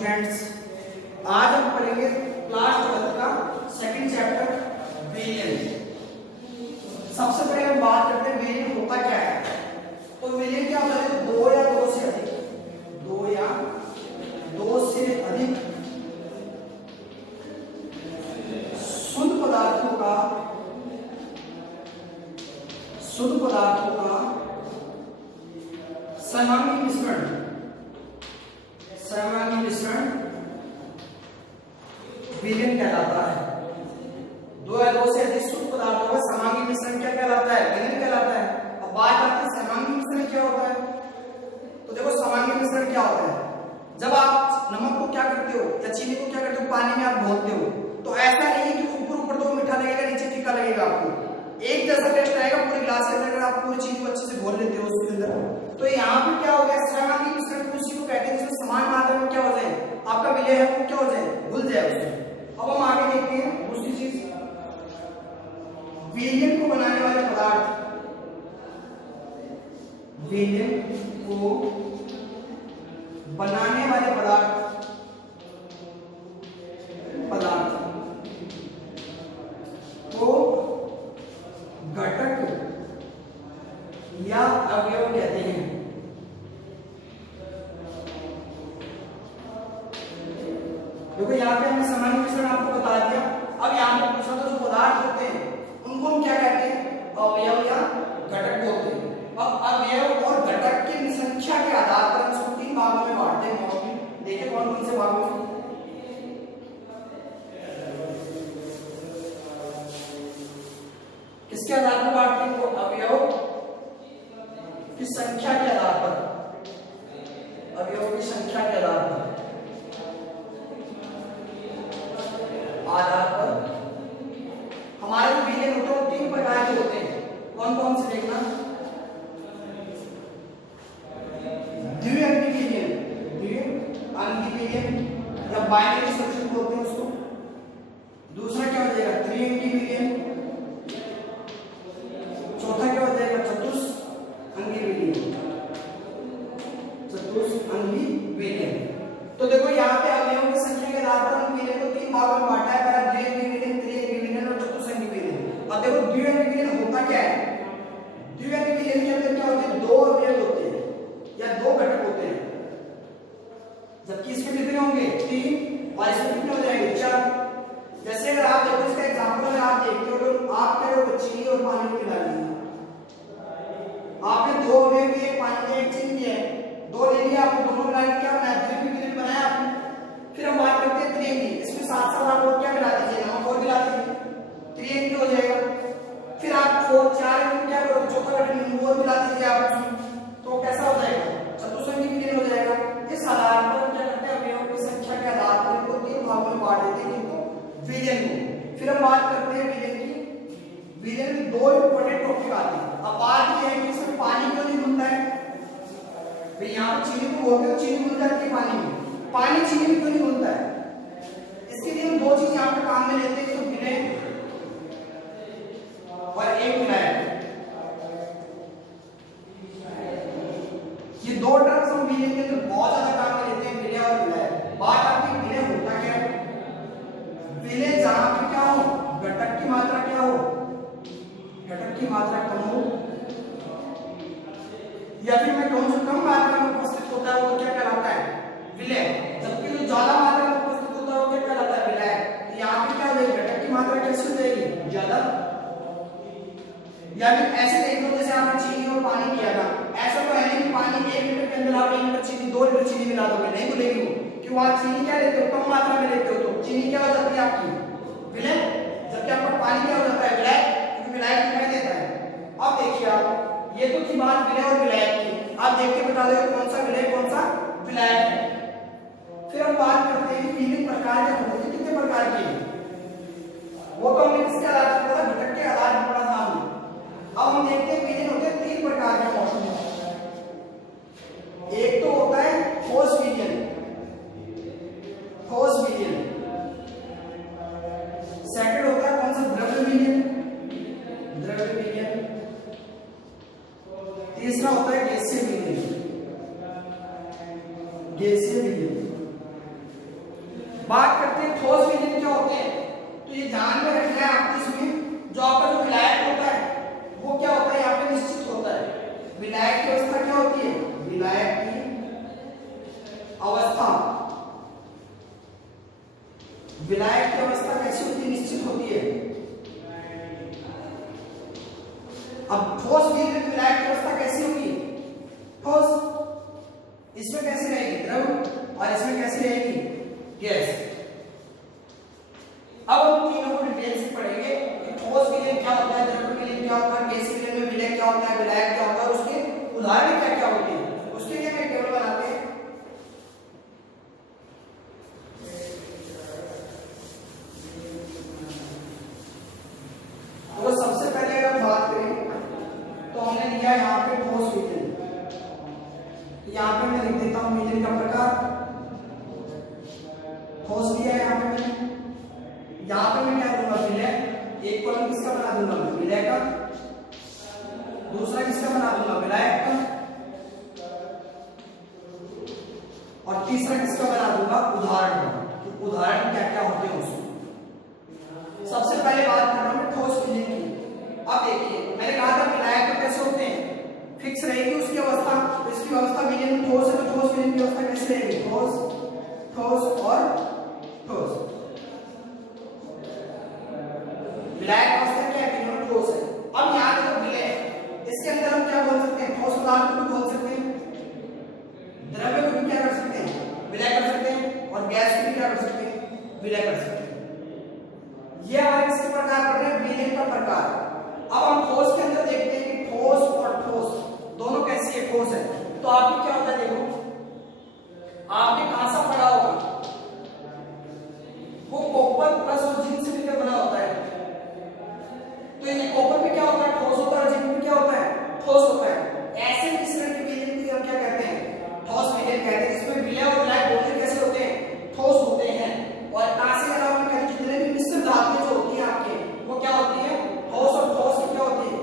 Students, आज हम पढ़ेंगे क्लास 12 का सेकंड चैप्टर विलियन। सबसे पहले हम बात करते हैं विलियन होता क्या है। तो विलियन क्या होता है? दो या दो से अधिक शुद्ध पदार्थों का समांगी मिश्रण विलियन कहलाता है। दो या दो से अधिक शुद्ध पदार्थों का समांगी मिश्रण क्या कहलाता है? विलियन कहलाता है। अब बात आती है समांगी मिश्रण क्या होता है। तो देखो समांगी मिश्रण क्या होता है, जब आप नमक को क्या करते हो या चीनी को क्या करते हो, पानी में आप घोलते हो, तो ऐसा नहीं है कि ऊपर तो मीठा लगेगा, नीचे फीका लगेगा। आपको एक जैसा टेस्ट आएगा पूरे ग्लास के अंदर। अगर आप पूरी चीज को अच्छे से घोल लेते हो उसके अंदर, तो यहाँ पे क्या हो गया, समांगी मिश्रण उसी को कहते हैं जिसमें समान मात्रा में क्या हो जाए, आपका विलय है वो क्या हो जाए, घुल जाए उसमें। अब हम आगे देखते हैं दूसरी चीज, विलियन को बनाने वाले पदार्थ। विलियन को बनाने वाले पदार्थ को घटक या अवयव कहते हैं। देखो यहाँ पे हमने सामान्य मिश्रण आपको बता दिया। अब यहाँ पे पूछा तो जो पदार्थ होते हैं उनको हम क्या कहते हैं, अवयव या घटक बोलते हैं। अब अवयव और घटक की संख्या के आधार पर हम तीन भागों में बांटते हैं मोस्टली। देखिए कौन कौन से भागों में। किसके आधार पर बांटते हैं? तो अवयव की संख्या के आधार पर, अवयव की संख्या के आधार पर हमारे जो विलियन होते हैं वो तीन प्रकार के होते हैं। कौन कौन से देखना, द्विअंगी विलियन या बाइनरी स्ट्रक्चर बोलते हैं उसको। दूसरा क्या हो जाएगा, त्रिअंगी विलियन। चौथा क्या हो जाएगा, चतुष्अंगी विलियन। तो देखो यहाँ पे अवयवों की संख्या के आधार पर हम विलियन को तीन भागों में बांटा है। पहला द्विअंगी विलियन, त्रिअंगी विलियन और चतुष्अंगी विलियन। अब देखो द्विअंगी विलियन होता क्या है। द्विअंगी विलियन के अंदर क्या होते हैं, दो अवयव होते हैं या दो घटक होते हैं, जबकि इसमें कितने होंगे, तीन, और इसमें कितने हो जाएंगे, चार। जैसे अगर आप देखो इसका एग्जांपल अगर आप देखते हो तो आप क्या करोगे, चीनी और पानी को मिला लीजिए। आपने दो अवयव लिए, एक पानी में एक चीनी लिया है, दो ले लिया, आपको दोनों मिला के क्या द्विअंगी विलियन बनाया आपने। फिर हम बात करते हैं त्रिअंगी। इसमें साथ साथ आप और क्या मिला दीजिए, नमक और मिला दीजिए, त्रिअंगी हो जाएगा। फिर आप चार में क्या करोगे, चौथा घटक नींबू और मिला दीजिए आप उसमें, तो कैसा हो जाएगा, चतुष्अंगी विलियन हो जाएगा। इस आधार पर क्या करते हैं, अवयवों की संख्या के आधार पर इनको तीन भागों में बांट देते हैं इनको विलियन को। फिर हम बात करते हैं विलियन की। विलियन में दो इंपॉर्टेंट टॉपिक आते हैं। अब बात ये है कि इसमें पानी क्यों नहीं घुलता है। भाई यहाँ पे चीनी को बोलते हो, चीनी घुल जाती है पानी में, पानी चीनी में क्यों नहीं घुलता है। इसके लिए हम दो चीज यहाँ पे काम में लेते हैं, तो विलय और एक विलायक। ये दो टर्म्स हम विलय के अंदर बहुत ज्यादा काम में लेते हैं, विलय और विलायक। बात आती है विलय होता क्या है। विलय जहां पे क्या हो, घटक की मात्रा क्या हो, घटक की मात्रा कम हो, या फिर मैं कहूं जो कम मात्रा में उपस्थित होता है वो क्या कहलाता है, विलय। जबकि जो ज्यादा मात्रा में उपस्थित होता है वो क्या कहलाता है, विलायक। यहाँ पे क्या हो जाएगी, घटक की मात्रा कैसे हो जाएगी, ज्यादा। या फिर ऐसे देख लो जैसे आपने चीनी और पानी किया था, ऐसा तो है नहीं कि पानी 1 लीटर के अंदर आप 1 लीटर चीनी 2 लीटर चीनी मिला दोगे, नहीं घुलेगी वो, क्यों। आप चीनी क्या लेते हो, कम मात्रा में लेते हो, तो चीनी क्या हो जाती है आपकी, विलय। जबकि आपका पानी क्या हो जाता है, विलायक, क्योंकि विलायक दिखाई देता है। अब देखिए आप, ये तो थी बात विलय और विलायक की। आप देख के बता दो कौन सा विलय कौन सा विलायक है। फिर हम बात करते हैं विभिन्न प्रकार के होते हैं, कितने प्रकार के, वो तो हमने किसके आधार पर पढ़ा, घटक के आधार पर पढ़ा था हमने। अब हम देखते हैं विलियन होते हैं तीन प्रकार के मोस्टली। एक तो होता है ठोस विलियन, सेकंड होता है कौन सा, द्रव्य विलियन, तीसरा होता है गैसीय विलियन। विलायक की अवस्था, विलायक की अवस्था कैसी होती है? निश्चित होती है। अब ठोस विलायक की अवस्था कैसी होगी? ठोस। इसमें कैसी रहेगी? द्रव। और इसमें कैसी रहेगी? गैस। अब हम तीनों को डिटेल से पढ़ेंगे कि ठोस विलयन क्या होता है, द्रव विलयन क्या होता है, गैस विलयन में विलय क्या होता है, विलायक क्या होता है और उसके उदाहरण क्या क्या होते हैं। उसके लिए हम एक टेबल बनाते हैं। तो सबसे पहले अगर बात करें तो हमने लिया यहाँ पे ठोस विलयन। यहाँ पे मैं लिख देता हूँ विलयन का प्रकार। ठोस लिया यहाँ पे मैंने। यहाँ पे मैं क्या दूंगा? विलय। एक कॉलम किसका बना दूंगा? विलय का। दूसरा किसका बना दूंगा? विलायक का। और तीसरा किसका बना दूंगा? उदाहरण का। तो उदाहरण क्या क्या होते हैं उसमें। सबसे पहले बात कर रहा हूं ठोस विलयन की। अब देखिए मैंने कहा था विलायक तो कैसे होते हैं? फिक्स रहेगी उसकी अवस्था। तो इसकी अवस्था विलयन में ठोस है तो ठोस विलयन की अवस्था कैसे रहेगी? ठोस, ठोस और ठोस। विलायक अवस्था क्या है? तीनों ठोस है। अब यहाँ देखो विलय, इसके अंदर हम क्या बोल सकते हैं? ठोस पदार्थ को बोल सकते हैं, द्रव्य को क्या कर सकते हैं? विलय कर सकते हैं, और गैस को क्या कर सकते हैं? विलय कर सकते हैं। ये हमारे किसके प्रकार पढ़ रहे हैं? विलयन का प्रकार। अब हम ठोस के अंदर देखते हैं कि ठोस और ठोस दोनों कैसी है? ठोस है। तो आपको क्या होता है? देखो आपने कहां सा पढ़ा होगा? वो कॉपर प्लस और जिंक से मिलकर बना होता है। तो ये कॉपर में क्या होता है? ठोस होता है। जिंक में क्या होता है? ठोस होता है। ऐसे मिश्रण के विलयन को हम क्या कहते हैं? ठोस विलयन कहते हैं। इसमें विलय और विलायक दोनों कैसे होते हैं? ठोस होते हैं। और कहां से अलावा हम कहते हैं जितने भी मिश्र धातुएं जो होती हैं आपके, वो क्या होती है? ठोस। और ठोस की क्या होती है?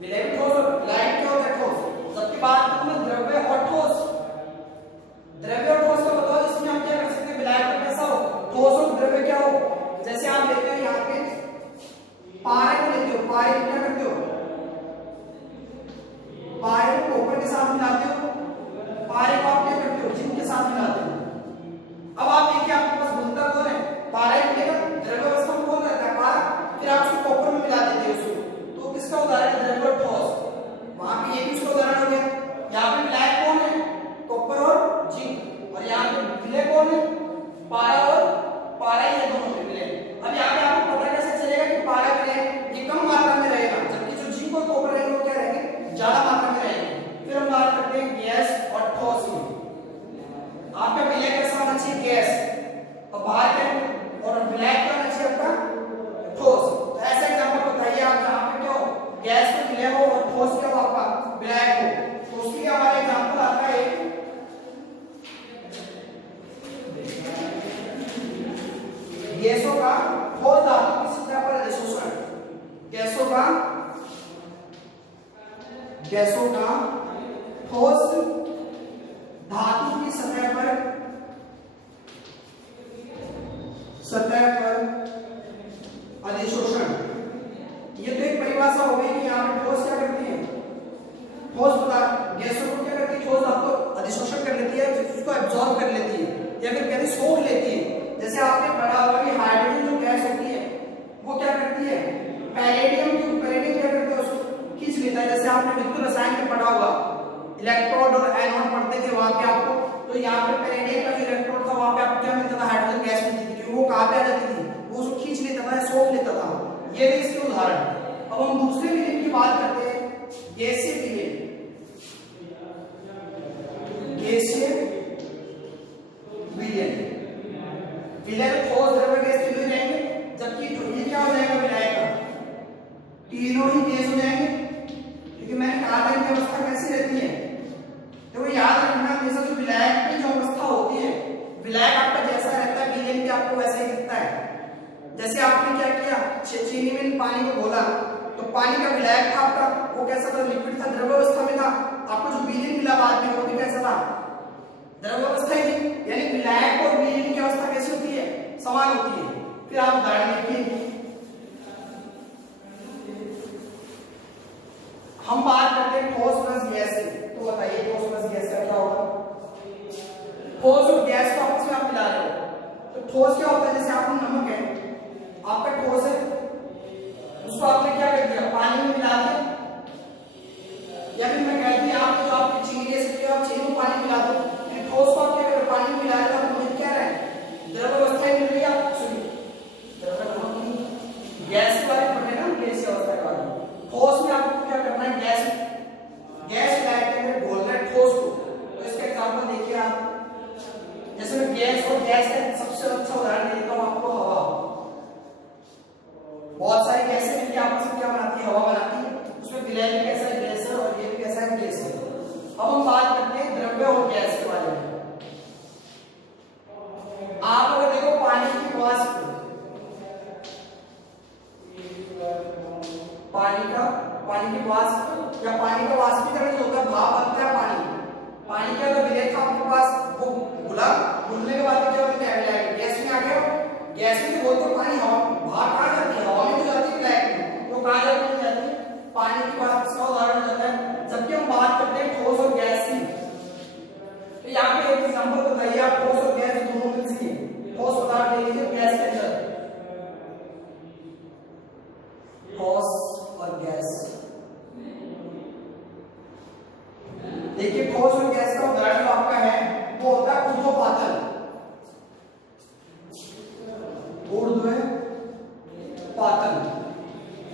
विलय भी ठोस और विलायक क्या होता है? ठोस। सबके बाद में द्रव्य और ठोस। द्रव्य और ठोस का बताओ, इसमें हम क्या कर सकते हैं? विलायक तो कैसा हो? ठोस और द्रव्य क्या हो? जैसे आप लेते हो यहाँ पे पारे को लेते हो, पारे को क्या करते हो? पारे को कॉपर के साथ मिलाते हो, पारे को आप क्या करते हो? जिंक के साथ मिलाते हो। अब आप देखिए आपके पास बनता कौन है? पारा ही मिलेगा। द्रव्य अवस्था में कौन रहता है? पारा। फिर आप उसको कॉपर में मिला देते हो उसको, तो किसका उदाहरण है? द्रव्य और ठोस। वहां पे ये भी उसका उदाहरण हो गया। यहाँ पे विलायक कौन है? कॉपर और जिंक। और यहाँ पे विलय कौन है? पारा और पारा, ये दोनों में विलय। अब यहाँ पे आपको पता कैसे चलेगा कि पारा विलय ये कम मात्रा में रहेगा, जबकि जो जिंक और कॉपर रहेंगे वो क्या रहेंगे? ज्यादा मात्रा में रहेंगे। फिर हम बात करते हैं गैस और ठोस की। आपका विलय कैसा होना चाहिए? गैस। और बाहर क्या? और विलायक क्या होना चाहिए आपका? ठोस। तो ऐसा एग्जांपल बताइए आप जहां पे क्या हो? गैस में विलय हो और ठोस क्या हो? आपका विलायक हो। तो उसके लिए हमारा एग्जांपल आता है गैसों का ठोस धातु की सतह पर अधिशोषण। गैसों का ठोस धातु की सतह पर अधिशोषण। ये तो एक परिभाषा हो गई कि यहाँ पे ठोस क्या करती है? ठोस पदार्थ गैसों को क्या करती है? ठोस धातु अधिशोषण कर लेती है, उसको एब्जॉर्ब कर लेती है या फिर कहते हैं सोख लेती है। जैसे आपने पढ़ा होगा कि हाइड्रोजन जो गैस होती है वो क्या करती है? पैलेडियम क्या करता है? उसको खींच लेता है। जैसे आपने विद्युत रसायन में पढ़ा होगा, इलेक्ट्रोड और एनोड पढ़ते थे वहां पे आपको, तो यहाँ पे पैलेडियम का जो इलेक्ट्रोड था वहां पे आपको क्या मिलता था? हाइड्रोजन गैस मिलती थी, क्योंकि वो कहां पे आ जाती थी? वो उसको खींच लेता था, सोख लेता था। ये भी इसके उदाहरण। अब हम दूसरे विलयन की बात करते हैं, गैसीय विलयन। गैसीय विलयन, विलय में ठोस द्रव्य गैस तीनों जाएंगे, जबकि ये क्या हो जाएगा? विलायक का तीनों ही गैस हो जाएंगे। क्योंकि मैंने कहा था कि अवस्था कैसी रहती है? तो याद रखना हमेशा जो विलायक की जो अवस्था होती है, विलायक आपका जैसा रहता है विलयन भी आपको वैसा ही दिखता है। जैसे आपने क्या किया? चीनी में पानी को घोला, तो पानी का विलायक था आपका, वो कैसा था? लिक्विड था, द्रव अवस्था में था। आपको जो विलयन मिला बाद में वो भी कैसा था? द्रव अवस्था ही थी। यानी विलायक और विलयन की अवस्था कैसी होती है? समान होती है। फिर आप उदाहरण देखिए, हम बात करते हैं ठोस प्लस गैस। तो बताइए ठोस प्लस गैस का तो ठोस क्या होता है, जैसे आपको नमक है, आपका ठोस है, उसको आपने क्या कर दिया, पानी में मिला दिया, या फिर मैं कहती हूं आप जो आपकी चीनी ले सकते हो, आप चीनी में पानी मिला दो, फिर ठोस को आप क्या करो, पानी में मिला दो, आपको मुझे क्या रहा है, द्रव अवस्था मिल रही है आपको, सुनिए गैस के बारे में पढ़े ना, गैस अवस्था के बारे में। ठोस में आपको क्या करना है, गैस लाइट के अंदर घोलना है ठोस को। तो इसका एग्जांपल देखिए आप, जैसे मैं गैस और गैस का सबसे अच्छा उदाहरण देता हूं आपको, हवा। बहुत सारी गैसें मिलकर आपस में क्या बनाती है, हवा बनाती है, उसमें विलय भी कैसा है, गैस है, और ये भी कैसा है, गैस है। अब हम बात करते हैं द्रव्य और गैस के बारे में। आप अगर देखो पानी की वाष्प, पानी की वाष्प या पानी का वाष्पीकरण जो होता है, भाप बनता है पानी का अगर विलय था आपके पास, वो घुलने के बाद क्या होता है, गैस में आ गया, गैस में बोलते हैं पानी, हवा भाप कहाँ जाती है, हवा में तो जाती है, ब्लैक में वो कहाँ जाती है, पानी की वाष्प। इसका उदाहरण हो जाता है जबकि हम बात करते हैं ठोस और गैस की। तो यहाँ पे एक एग्जांपल बताइए आप, ठोस और गैस दोनों मिल सके, ठोस उदाहरण ले लीजिए, गैस के अंदर ठोस और गैस। देखिए ठोस और गैस का उदाहरण जो आपका है वो होता है ऊर्ध्वपातन।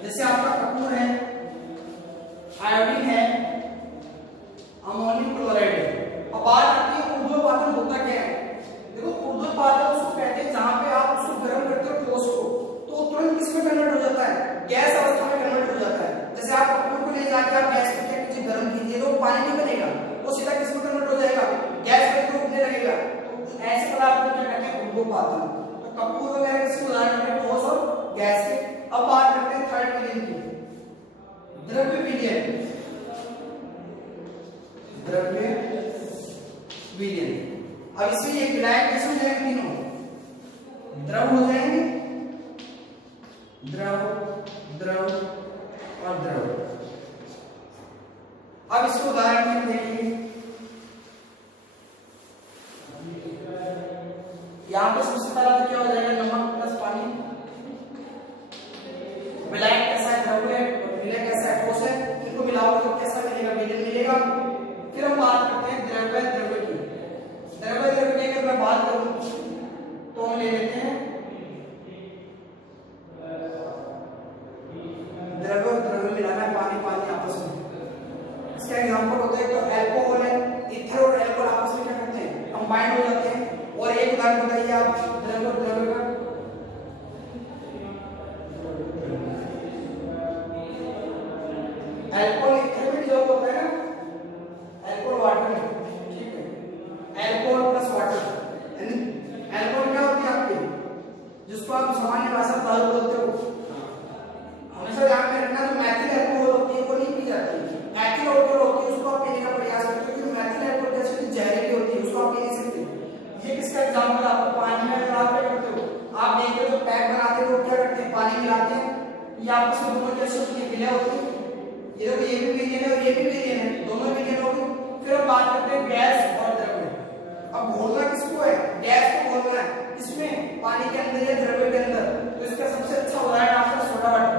जैसे आपका कपूर है, आयोडीन है, अमोनियम क्लोराइड है। अब बात आती है ऊर्ध्वपातन होता क्या है। देखो ऊर्ध्वपातन उसको कहते हैं जहां पे आप उसको गर्म करते हो ठोस को, तो तुरंत किसमें कन्वर्ट हो जाता है, गैस अवस्था में कन्वर्ट हो जाता है। जैसे आप कपूर को ले जाके आप गैस में क्या कीजिए, गर्म कीजिए, तो पानी नहीं बनेगा, वो सीधा किसमें कन्वर्ट हो जाएगा, गैस में तो उठने लगेगा। तो ऐसे पदार्थ को क्या कहते हैं, ऊर्ध्वपातन। तो कपूर वगैरह किसके उदाहरण है, ठोस और गैस के। अब बात करते हैं थर्ड विलयन की, द्रव्य विलयन। द्रव्य विलयन, अब इसमें ये विलायक कैसे हो जाएंगे, तीनों द्रव हो जाएंगे, द्रव द्रव और द्रव। अब इसको उदाहरण में देखिए, यहां पे सबसे पहला तो क्या हो जाएगा, नमक प्लस पानी। विलायक कैसा है, द्रव है, विलय कैसा है, ठोस है, इनको मिलाओगे तो कैसा मिलेगा, विलयन मिलेगा। फिर हम बात करते हैं द्रव्य द्रव्य की। द्रव्य द्रव्य की अगर मैं बात करूं तो हम ले लेते हैं द्रव्य और द्रव्य मिलाना है, पानी पानी आपस में। इसका एग्जांपल होता है, तो अल्कोहल है, ईथर और अल्कोहल आपस में क्या करते हैं, कंबाइंड हो जाते हैं। और एक उदाहरण बताइए आप द्रव्य और द्रव्य का। अल्कोहल ईथर में डिसॉल्व होता है ना, अल्कोहल वाटर में, ठीक है, अल्कोहल प्लस वाटर। अल्कोहल क्या होती है आपकी, जिसको आप सामान्य भाषा में दारू बोलते हो, हमेशा ध्यान में रखना, जो मैथिल अल्कोहल होती है वो नहीं पी जाती, मैथिल अल्कोहल होती है उसको आप पीने का प्रयास करते हो, क्योंकि मैथिल अल्कोहल कैसे जहरीली होती है, उसको आप पी नहीं सकते। ये किसका एग्जांपल, आपको पानी में अगर आप क्या करते हो, आप देखते हो तो पैक बनाते हो, क्या करते हैं, पानी मिलाते हैं, ये आपस में दोनों कैसे होती है, विलय होती है। ये देखो ये भी विलयन है और ये भी विलयन है, दोनों विलयन हो गए। फिर हम बात करते हैं गैस और द्रव्य। अब घोलना किसको है, गैस को घोलना है, इसमें पानी के अंदर या द्रव्य के अंदर। तो इसका सबसे अच्छा उदाहरण आपका सोडा वाटर।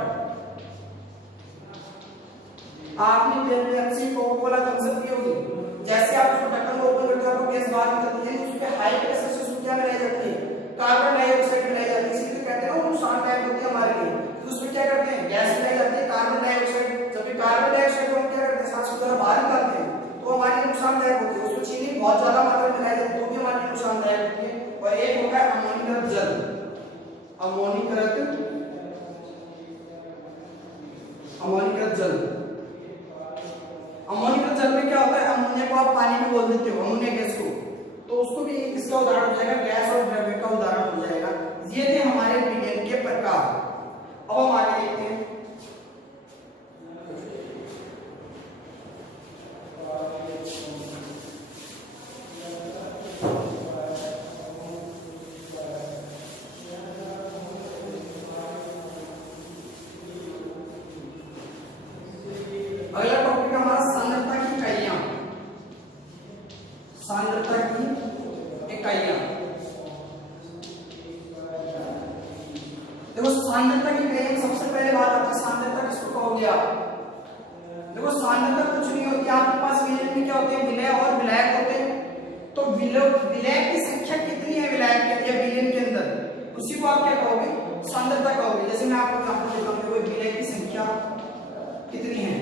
आपने Pepsi Coca Cola Thums Up पी होगी, जैसे आप उसको ढक्कन ओपन करते हो आपको गैस बाहर निकलती है, उस पे हाई प्रेशर से उसको क्या मिलाई जाती है, कार्बन डाइऑक्साइड मिलाई जाती है। इसीलिए कहते हैं वो नुकसानदायक होती है हमारे लिए। तो उसमें क्या करते हैं, गैस मिलाई जाती है, कार्बन डाइऑक्साइड। जब भी कार्बन डाइऑक्साइड को हम क्या करते हैं, सांस के द्वारा बाहर निकालते हैं, तो हमारे लिए नुकसानदायक होती है। उसमें चीनी बहुत ज्यादा मात्रा में मिलाई जाती है, तो भी हमारे लिए नुकसानदायक होती है। और एक होता है अमोनिकृत जल। अमोनिकृत जल, अमोनिकृत जल में क्या होता है, अमोनिया को आप पानी में बोल देते हो, अमोनिया गैस को, तो उसको भी इसका उदाहरण हो जाएगा, गैस और द्रव्य का उदाहरण हो जाएगा। ये थे हमारे विलयन के प्रकार। अब हम आगे देखते हैं, अगला टॉपिक हमारा सांद्रता की इकाइयां। सांद्रता की इकाइयां, जो सांद्रता की क्रिया में सबसे पहले बात आती है सांद्रता किसको कहोगे आप? देखो सांद्रता कुछ नहीं होती, आपके पास विलयन में क्या होते हैं, विलय और विलायक होते हैं। तो विलायक की संख्या कितनी है विलायक के या विलयन के अंदर, उसी को आप क्या कहोगे, सांद्रता कहोगे। जैसे मैं आपको एग्जांपल देता हूं, देखो विलय की संख्या कितनी है।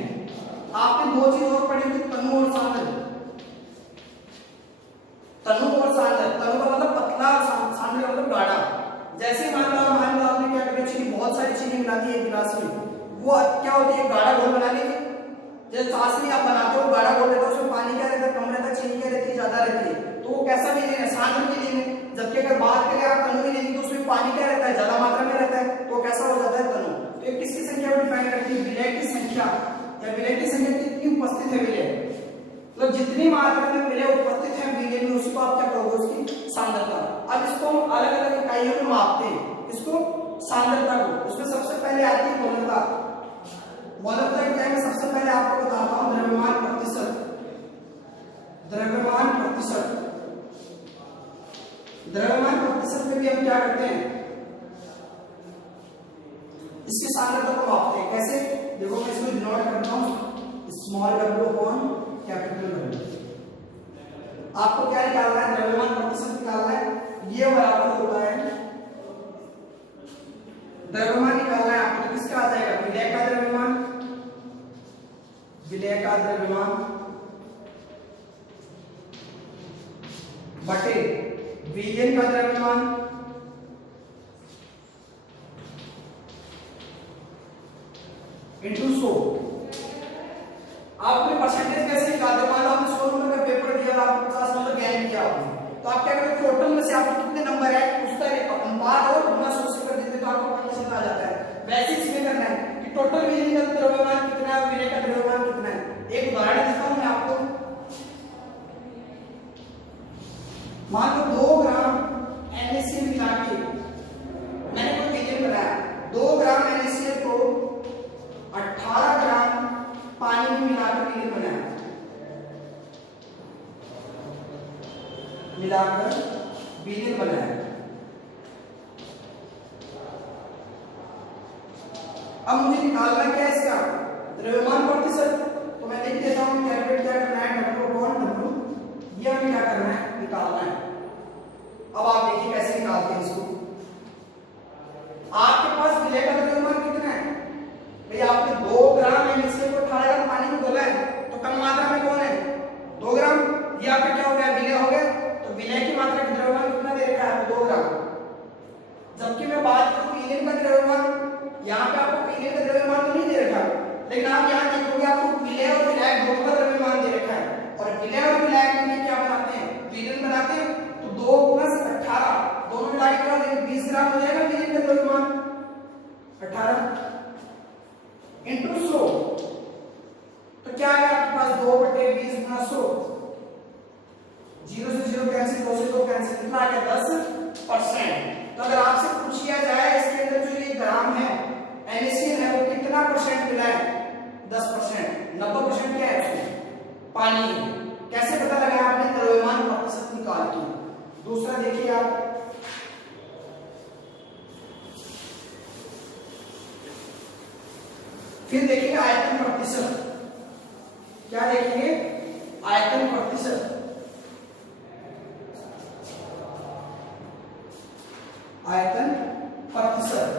आपने दो चीज और पढ़ी थी, तनु और सांद्र। तनु और सांद्र, तनु का मतलब पतला और सांद्र का मतलब गाढ़ा। जैसे मान लो आपने क्या किया, चीनी बहुत सारी चीनी मिला दी एक गिलास में, वो क्या होती है, गाढ़ा घोल बना लेंगे। जैसे चाशनी आप बनाते हो, गाढ़ा घोल रहता है, उसमें पानी क्या रहता है, कम रहता है, चीनी क्या रहती है, ज्यादा रहती है, तो वो कैसा विलयन है, सांद्र विलयन है। जबकि अगर बात करें आप तनु विलयन तो उसमें पानी क्या रहता है, ज्यादा मात्रा में रहता है, तो कैसा हो जाता है, तनु। तो ये किसकी संख्या को डिफाइन करती है, विलय की संख्या, या विलय की संख्या कितनी उपस्थित है विलय, मतलब जितनी मात्रा में विलय उपस्थित है विलय में, उसी को आप क्या कहोगे, उसकी सांद्रता। अब इसको हम अलग अलग इकाइयों में मापते हैं, इसको सांद्रता को। उसमें सबसे पहले आती है मोलकता। मोलकता की क्या, मैं सबसे पहले आपको बताता हूं द्रव्यमान प्रतिशत। द्रव्यमान प्रतिशत, द्रव्यमान प्रतिशत में भी हम क्या करते हैं, इसकी सांद्रता को मापते हैं। कैसे, देखो मैं इसको डिनोट करता हूं, small w upon capital W। आपको क्या निकालना है, द्रव्यमान प्रतिशत निकालना है। ये बराबर होता है, द्रव्यमान निकालना है आपको, तो किसका आ जाएगा, विलय का द्रव्यमान, विलय का द्रव्यमान बटे विलयन का द्रव्यमान इंटू 100। आपने परसेंटेज कैसे निकालते, मान लो आपने 100 नंबर का पेपर दिया, आपको 50 नंबर गेन किया आपने, तो आप क्या करेंगे, टोटल में से आपके कितने नंबर है उसका अनुपात और गुना 100 से कर देते, तो आपको परसेंटेज आ जाता है। वैसे इसमें करना है कि टोटल विलयन का द्रव्यमान कितना है, विलय का द्रव्यमान कितना है। एक उदाहरण देता हूं मैं आपको, मान लो 2 ग्राम NaCl मिला के मैंने कोई विलयन बनाया, 2 ग्राम NaCl को 18 ग्राम पानी में मिलाकर विलयन बनाया, मिलाकर विलयन बनाया। अब मुझे निकालना क्या है इसका, द्रव्यमान प्रतिशत। तो मैं लिख देता हूं, कैलकुलेट क्या करना है, W/W, ये हमें क्या करना है, निकालना है। अब आप देखिए कैसे निकालते हैं इसको। आपके पास विलय का द्रव्यमान कितना है भाई, आपने 2 ग्राम NaCl को 18 ग्राम पानी में घोला है, तो कम मात्रा में कौन है, 2 ग्राम। ये आपका क्या हो गया, विलय हो गया। तो विलय की मात्रा की द्रव्यमान कितना दे रखा है, 2 ग्राम। जबकि मैं बात करूं विलयन का द्रव्यमान, यहाँ पे आपको विलयन का द्रव्यमान तो नहीं दे रखा, लेकिन आप यहाँ देखोगे आपको विलय और विलायक दोनों का द्रव्यमान दे रखा है। और विलय और विलायक में क्या बनाते हैं, विलयन बनाते हैं, तो 2 + 18 दोनों मिला के क्या हो जाएगा, 20 ग्राम हो जाएगा विलयन का द्रव्यमान, 18 इंटू 100। तो क्या है आपके पास, 2/20 × 100, 0 से 0 कैंसिल, 2 से 2 कैंसिल, कितना आ गया, 10%। तो अगर आपसे पूछ लिया जाए इसके अंदर जो ये ग्राम है NaCl है, वो कितना परसेंट मिला है, 10%। 90% क्या है उसमें, पानी है। कैसे पता लगा आपने, द्रव्यमान प्रतिशत निकाल के। दूसरा देखिए आप, फिर देखिए आयतन प्रतिशत। क्या देखेंगे, आयतन प्रतिशत। आयतन प्रतिशत,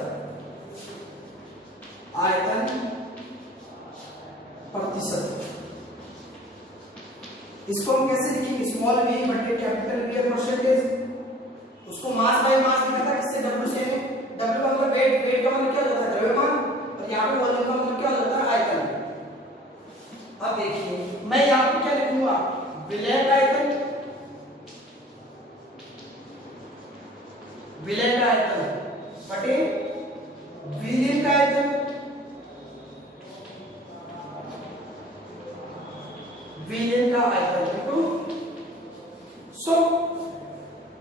आयतन प्रतिशत, इसको हम कैसे लिखेंगे, स्मॉल v बटे कैपिटल V परसेंटेज। उसको मास बाय मास लिखा था, किससे, W से। W का मतलब वेट, वेट का मतलब क्या होता है, द्रव्यमान, और यहाँ पे वजन का मतलब क्या होता है, आयतन। अब देखिए मैं यहाँ पे क्या लिखूंगा, विलय का आयतन, विलय का आयतन बटे विलयन का आयतन, विलयन का आयतन इनटू 100।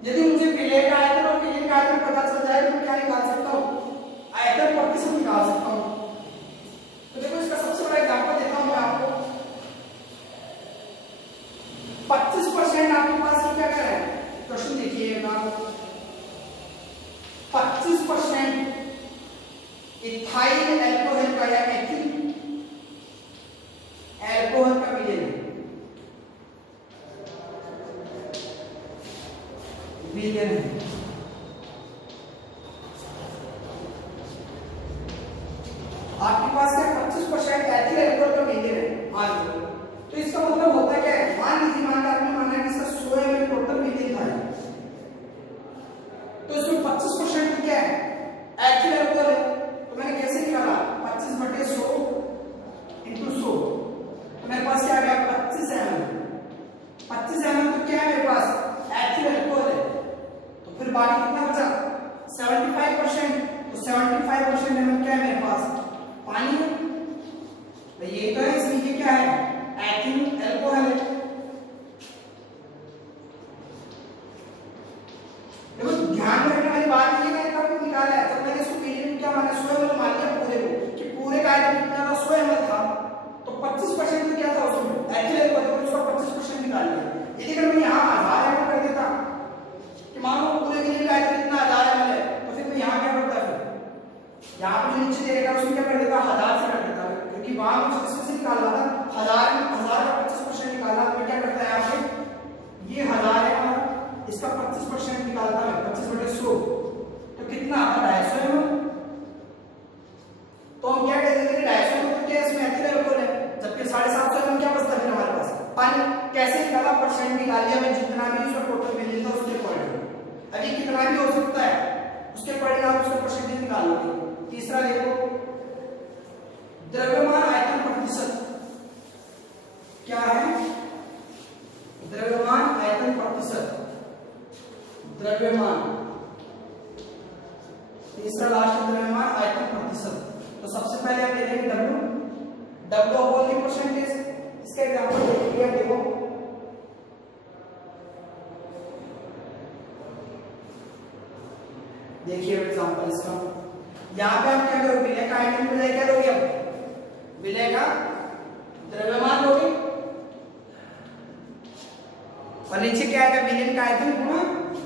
यदि मुझे विलय का आयतन और विलयन का आयतन पता चल जाए तो क्या निकाल सकता हूं, आयतन प्रतिशत निकाल सकता हूं। तो देखो इसका सबसे बड़ा एग्जांपल देता हूं मैं आपको। 25% आपके पास क्या क्या है, प्रश्न देखिएगा, 25% इथाइल अल्कोहल का या एथिल अल्कोहल का विलयन है। आपके पास क्या 25% एथिल अल्कोहल का विलयन है मान लो, तो इसका मतलब होता क्या है, मान लीजिए आपने माना कि इसका 100 ml टोटल विलयन था, तो इसमें 25% क्या है एथिल अल्कोहल है। तो मैंने कैसे निकाला 25/100 इंटू 100, तो मेरे पास क्या आ गया 25 ml। 25 ml तो क्या है मेरे पास एथिल अल्कोहल है, तो फिर बाकी कितना बचा 75%, तो 75% ml क्या है मेरे पास पानी है। तो ये तो है, इसमें ये क्या है एथिल अल्कोहल है। देखो ध्यान रखने वाली बात ये मैंने कब निकाला है, जब मैंने इसको विलयन क्या माना 100 ml मान लिया पूरे को कि पूरे का आयतन कितना था 100 ml था, तो 25% में क्या था उसमें एथिल अल्कोहल, तो उसका 25% निकाल लिया। यदि अगर मैं यहाँ 1000 ml कर देता कि मान लो पूरे विलयन का आयतन कितना 1000 ml है, तो फिर मैं यहाँ क्या करता, फिर यहाँ पे जो नीचे दे रखा है उसमें क्या कर देता 1000 से कर देता, क्योंकि वहां मुझे इसमें से निकालना था 1000 का 25% निकालना, तो क्या करता है यहाँ पे ये 1000 है हमारा, इसका 25% निकालता है 25/100, तो कितना आता 250 ml। तो हम क्या कह देते हैं 250 ml क्या इसमें एथिल अल्कोहल है, जबकि 750 ml क्या बचता फिर हमारे पास पानी। कैसे निकाला परसेंट निकाल लिया मैं, जितना भी उसका टोटल मिल था उसके अकॉर्डिंग, अभी कितना भी हो सकता है उसके अकॉर्डिंग आप उसका परसेंटेज निकाल लोगे। तीसरा देखो द्रव्यमान आयतन प्रतिशत क्या है, द्रव्यमान आयतन प्रतिशत, द्रव्यमान तीसरा लास्ट द्रव्यमान आयतन प्रतिशत। तो सबसे पहले हम ले लेंगे W अपॉन की परसेंटेज। इसका एग्जांपल देखिए, आप देखो देखिए एग्जांपल इसका, यहाँ पे आप क्या करोगे विलय का आयतन को क्या लोगे, अब विलय का द्रव्यमान लोगे और नीचे क्या आएगा विलयन का आयतन गुणा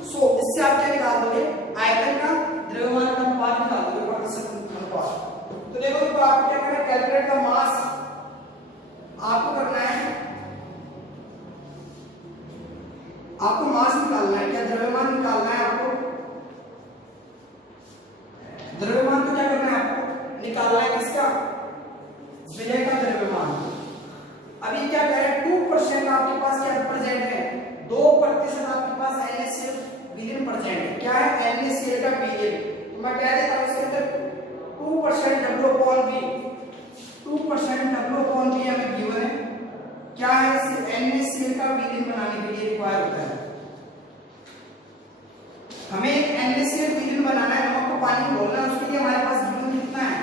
100, इससे आप क्या निकाल दोगे आयतन का द्रव्यमान का अनुपात निकाल दोगे, प्रतिशत अनुपात। तो देखो तो आपको क्या करना है कैलकुलेट द मास, आपको करना है आपको मास निकालना है, क्या द्रव्यमान निकालना है आपको, द्रव्यमान को क्या करना है आपको निकालना है किसका विलय का द्रव्यमान। अभी क्या कह रहे हैं 2% आपके पास क्या प्रेजेंट है, 2% आपके पास NaCl विलयन प्रेजेंट है, क्या है NaCl का विलयन। तो मैं कह देता हूं इसके अंदर 2% W/V, 2% W/V हमें गिवन है, क्या है NaCl का विलयन बनाने के लिए रिक्वायर होता है, हमें एक NaCl विलयन बनाना है, नमक को पानी में घोलना है, उसके लिए हमारे पास गिवन कितना है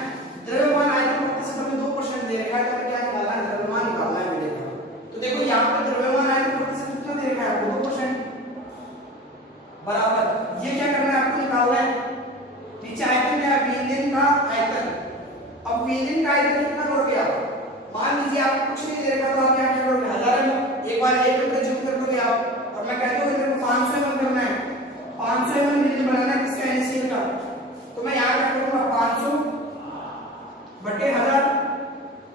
द्रव्यमान आयतन प्रतिशत में 2% दे रखा है, तो क्या निकालना है द्रव्यमान निकालना है विलयन का। तो देखो यहाँ पे द्रव्यमान आयतन प्रतिशत कितना दे रखा है आपको 2% बराबर, ये क्या करना है आपको निकालना है नीचे आयतन है विलयन का आयतन। अब विलयन का आयतन कितना करोगे आप, मान लीजिए आपको कुछ नहीं दे रखा तो आप क्या करोगे 1000 ml, एक बार 1 लीटर जूम कर दोगे आप, और मैं कहता हूँ इधर 500 ml करना है, 500 ml विलयन बनाना है किसका NaCl का, तो मैं यहाँ क्या करूंगा 500/1000,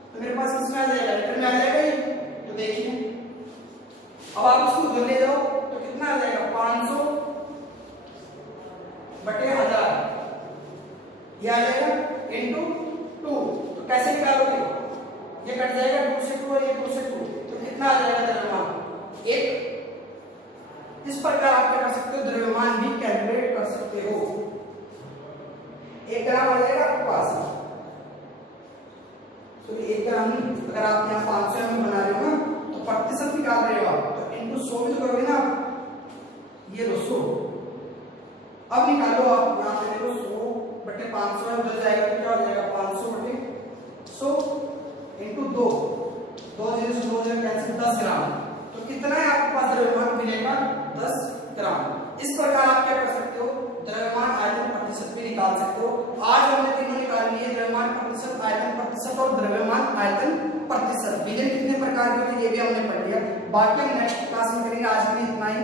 तो मेरे पास किसमें आ जाएगा लीटर में आ जाएगा ये। तो देखिए अब आप उसको उधर ले जाओ तो कितना आ जाएगा 500/1000, ये आ जाएगा इंटू 2। तो कैसे निकालोगे, ये कट जाएगा 2 से 2 और ये 2 से 2, तो कितना आ जाएगा द्रव्यमान 1। इस प्रकार आप क्या कर सकते हो द्रव्यमान भी कैलकुलेट कर सकते हो, 1 ग्राम आ जाएगा आपके पास, तो 1 ग्राम अगर आप यहाँ 500 ml बना रहे हो ना तो प्रतिशत निकाल रहे हो आप, तो इनटू 100 भी तो करोगे ना आप, ये 200 अब निकालो आप यहाँ पे देखो 100/500 है, उधर जाएगा तो क्या हो जाएगा 500/100 इंटू 2, 2 0 से 2 0 कैंसिल 10 ग्राम, तो कितना है आपके पास द्रव्यमान मिलेगा 10 ग्राम। इस प्रकार आप क्या कर सकते हो द्रव्यमान आयतन प्रतिशत भी निकाल सकते हो। आज हमने तीनों निकाल लिए द्रव्यमान प्रतिशत, आयतन प्रतिशत और द्रव्यमान आयतन प्रतिशत। विलयन कितने प्रकार के होते हैं ये भी हमने पढ़ लिया, बाकी हम नेक्स्ट क्लास में करेंगे। आज के लिए इतना ही।